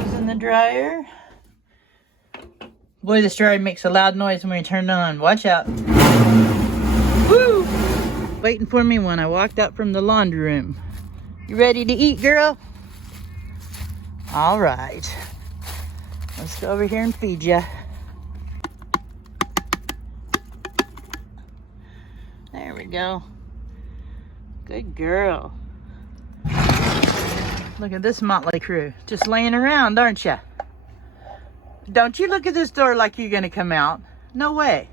clothes in the dryer. Boy, this dryer makes a loud noise when we turn it on. Watch out. Woo! Waiting for me when I walked out from the laundry room. You ready to eat, girl? All right. Let's go over here and feed ya. There we go. Good girl. Look at this motley crew. Just laying around, aren't ya? Don't you look at this door like you're gonna come out. No way.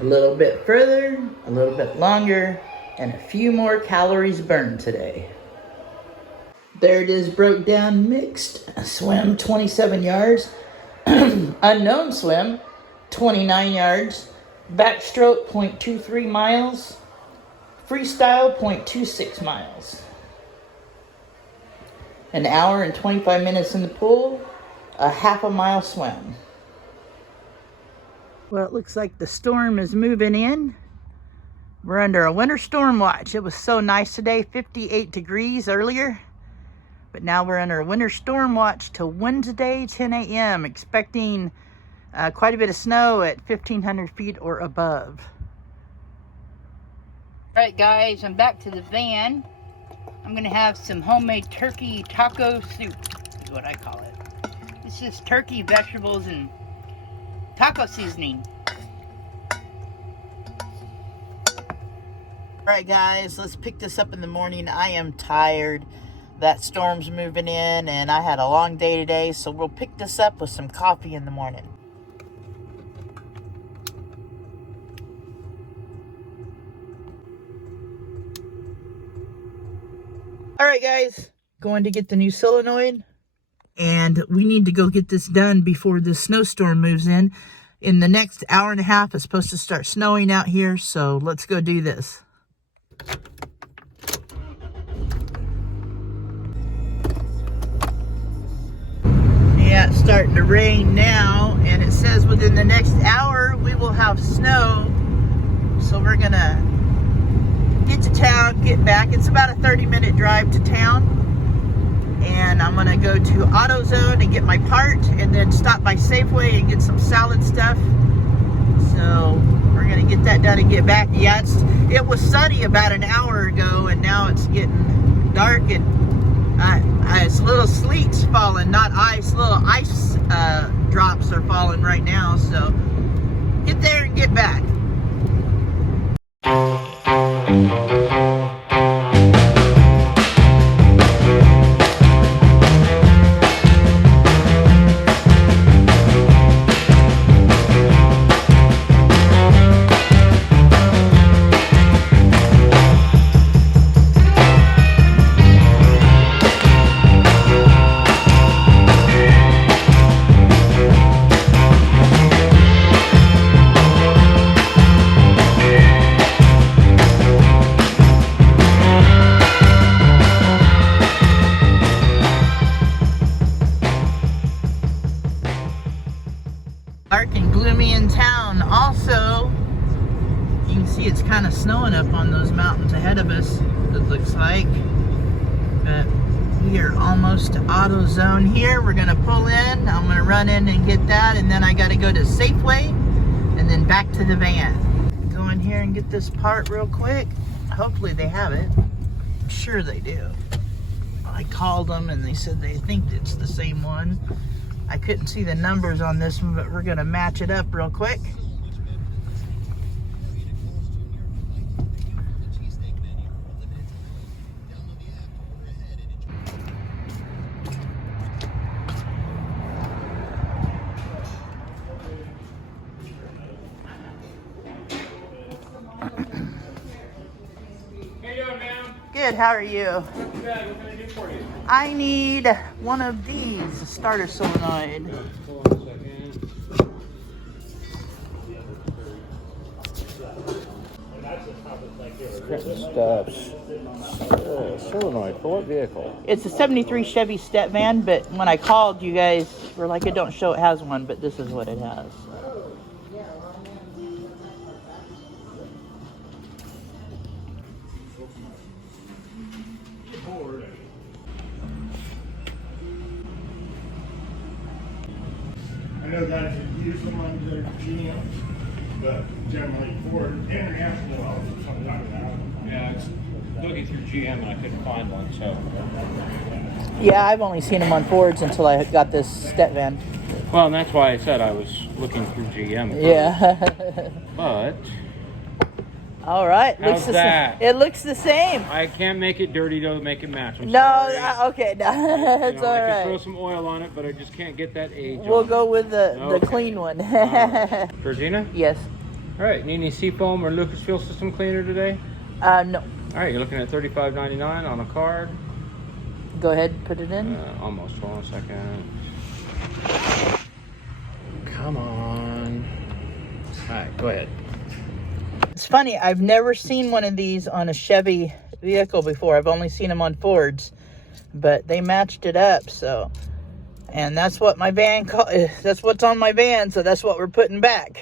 A little bit further, a little bit longer, and a few more calories burned today. There it is, broke down, mixed. Swim 27 yards. Unknown swim 29 yards. Backstroke 0.23 miles. Freestyle 0.26 miles. An hour and 25 minutes in the pool. A half a mile swim. Well, it looks like the storm is moving in. We're under a winter storm watch. It was so nice today, 58 degrees earlier. But now we're under a winter storm watch till Wednesday, 10 a.m. Expecting quite a bit of snow at 1,500 feet or above. All right, guys, I'm back to the van. I'm gonna have some homemade turkey taco soup, is what I call it. It's just turkey, vegetables, and taco seasoning. Alright guys, let's pick this up in the morning. I am tired. That storm's moving in and I had a long day today, so we'll pick this up with some coffee in the morning. Alright guys, going to get the new solenoid. And we need to go get this done before this snowstorm moves in. In the next hour and a half, it's supposed to start snowing out here, so let's go do this. Yeah, it's starting to rain now, and it says within the next hour we will have snow. So we're gonna get to town, get back. It's about a 30-minute drive to town. And I'm gonna go to AutoZone and get my part, and then stop by Safeway and get some salad stuff. So we're gonna get that done and get back. Yeah, it was sunny about an hour ago, and now it's getting dark, and it's little sleet's falling, not ice. Little ice drops are falling right now. So get there and get back. Dark and gloomy in town. Also, you can see it's kind of snowing up on those mountains ahead of us, it looks like. but we are almost to AutoZone here. We're gonna pull in. I'm gonna run in and get that, and then I gotta go to Safeway and then back to the van. Go in here and get this part real quick. Hopefully they have it. I'm sure they do. I called them and they said they think it's the same one. I couldn't see the numbers on this one, but we're gonna match it up real quick. Good, how are you? Not too bad. What can I do for you? I need one of these, a starter solenoid. Hold on a second. Stuffs. Solenoid for what vehicle? It's a 73 Chevy step van, but when I called, you guys were like, it don't show it has one, but this is what it has. I know guys that use them on their GM, but generally Ford International sometimes have. Yeah, it's looking through GM and I couldn't find one, so. Yeah, I've only seen them on Fords until I got this step van. Well, and that's why I said I was looking through GM first. Yeah. But All right. How's that? It looks the same. I can't make it dirty to make it match. I'm No, sorry. okay, no, You it's know, all I could right. throw some oil on it, but I just can't get that age We'll on go it. with the Okay. clean one. Right. Georgina? Yes. All right, need any seafoam or Lucas Fuel System cleaner today? No. All right, you're looking at $35.99 on a card. Go ahead and put it in. Almost. Hold on a second. Come on. All right, go ahead. It's funny, I've never seen one of these on a Chevy vehicle before. I've only seen them on Fords, but they matched it up, so. And that's what my van, that's what's on my van, so that's what we're putting back.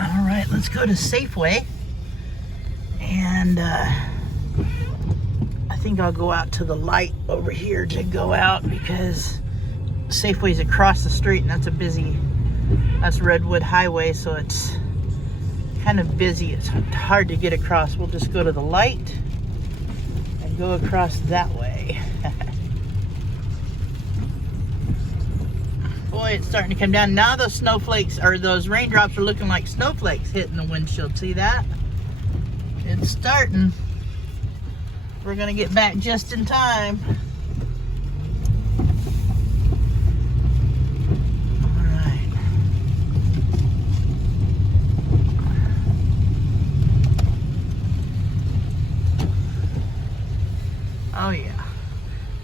All right, let's go to Safeway. And I think I'll go out to the light over here to go out because Safeway's across the street and that's Redwood Highway, so it's kind of busy. It's hard to get across. We'll just go to the light and go across that way. Boy, it's starting to come down. Now those snowflakes, or those raindrops, are looking like snowflakes hitting the windshield. See that? It's starting. We're gonna get back just in time. All right. Oh yeah.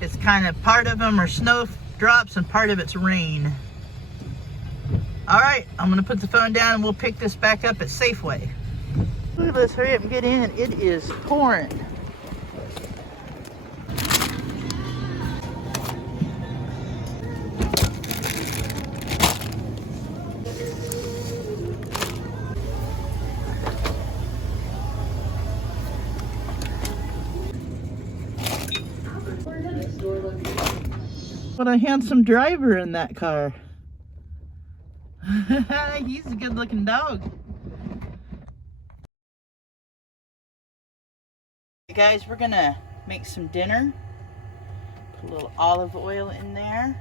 It's kind of, part of them are snow drops and part of it's rain. All right, I'm gonna put the phone down and we'll pick this back up at Safeway. Let's hurry up and get in. It is pouring. What a handsome driver in that car. He's a good looking dog. Hey guys, we're gonna make some dinner. Put a little olive oil in there.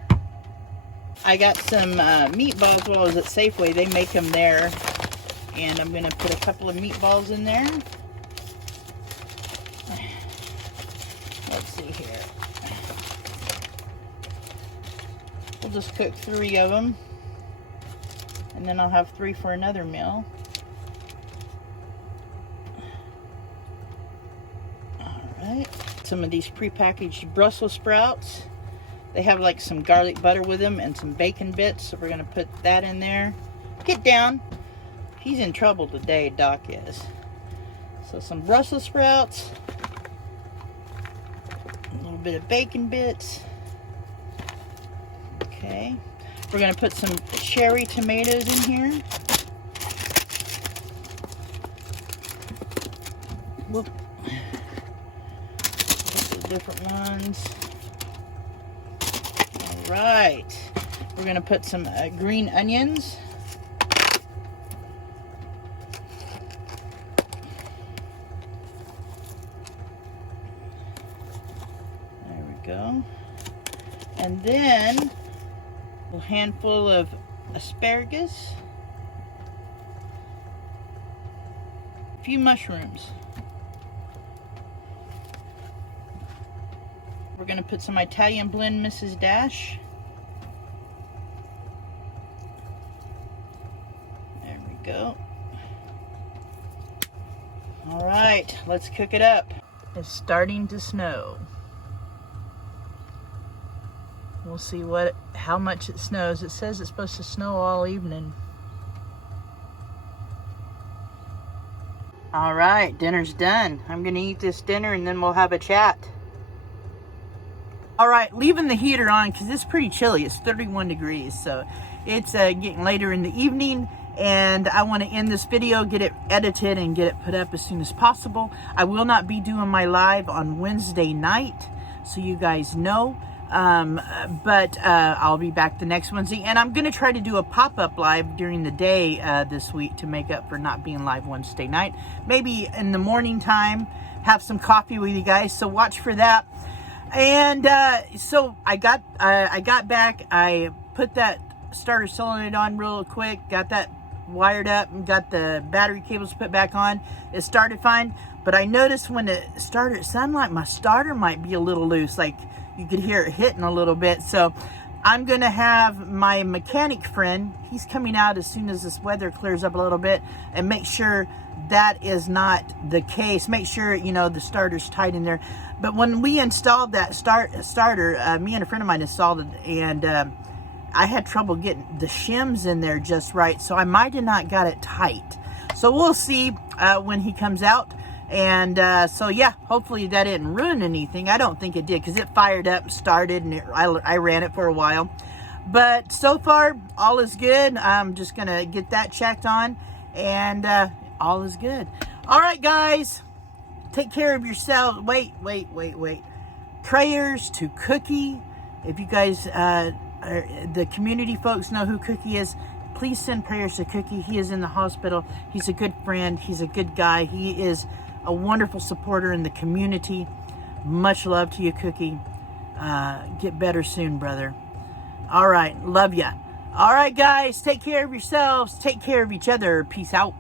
I got some meatballs while I was at Safeway. They make them there. And I'm gonna put a couple of meatballs in there. Let's see here. We'll just cook 3 of them. And then I'll have 3 for another meal. Alright. Some of these prepackaged Brussels sprouts. They have like some garlic butter with them and some bacon bits. So we're going to put that in there. Get down. He's in trouble today, Doc is. So some Brussels sprouts, a little bit of bacon bits. Okay, we're gonna put some cherry tomatoes in here. Whoop. Just the different ones. All right, we're gonna put some green onions. There we go. And then a handful of asparagus, a few mushrooms. We're going to put some Italian blend Mrs. Dash. There we go. All right, let's cook it up. It's starting to snow. We'll see how much it snows. It says it's supposed to snow all evening. All right, dinner's done. I'm gonna eat this dinner and then we'll have a chat. All right, leaving the heater on because it's pretty chilly. It's 31 degrees, so it's getting later in the evening, and I want to end this video, get it edited, and get it put up as soon as possible. I will not be doing my live on Wednesday night, so you guys know. But I'll be back the next Wednesday, and I'm going to try to do a pop-up live during the day this week to make up for not being live Wednesday night. Maybe in the morning time, have some coffee with you guys, so watch for that. And so I got back, I put that starter solenoid on real quick, got that wired up, and got the battery cables put back on. It started fine, but I noticed when it started, it sounded like my starter might be a little loose, like you could hear it hitting a little bit. So I'm gonna have my mechanic friend, he's coming out as soon as this weather clears up a little bit, and make sure that is not the case. Make sure, you know, the starter's tight in there. But when we installed that starter, me and a friend of mine installed it, and I had trouble getting the shims in there just right, so I might have not got it tight. So we'll see when he comes out. And so yeah, hopefully that didn't ruin anything. I don't think it did, because it fired up, started, and I ran it for a while. But so far, all is good. I'm just gonna get that checked on, and all is good. All right, guys, take care of yourselves. Wait. Prayers to Cookie. If you guys, the community folks know who Cookie is, please send prayers to Cookie. He is in the hospital. He's a good friend. He's a good guy. He is a wonderful supporter in the community. Much love to you, Cookie. Get better soon, brother. All right, love ya. All right, guys, take care of yourselves. Take care of each other. Peace out.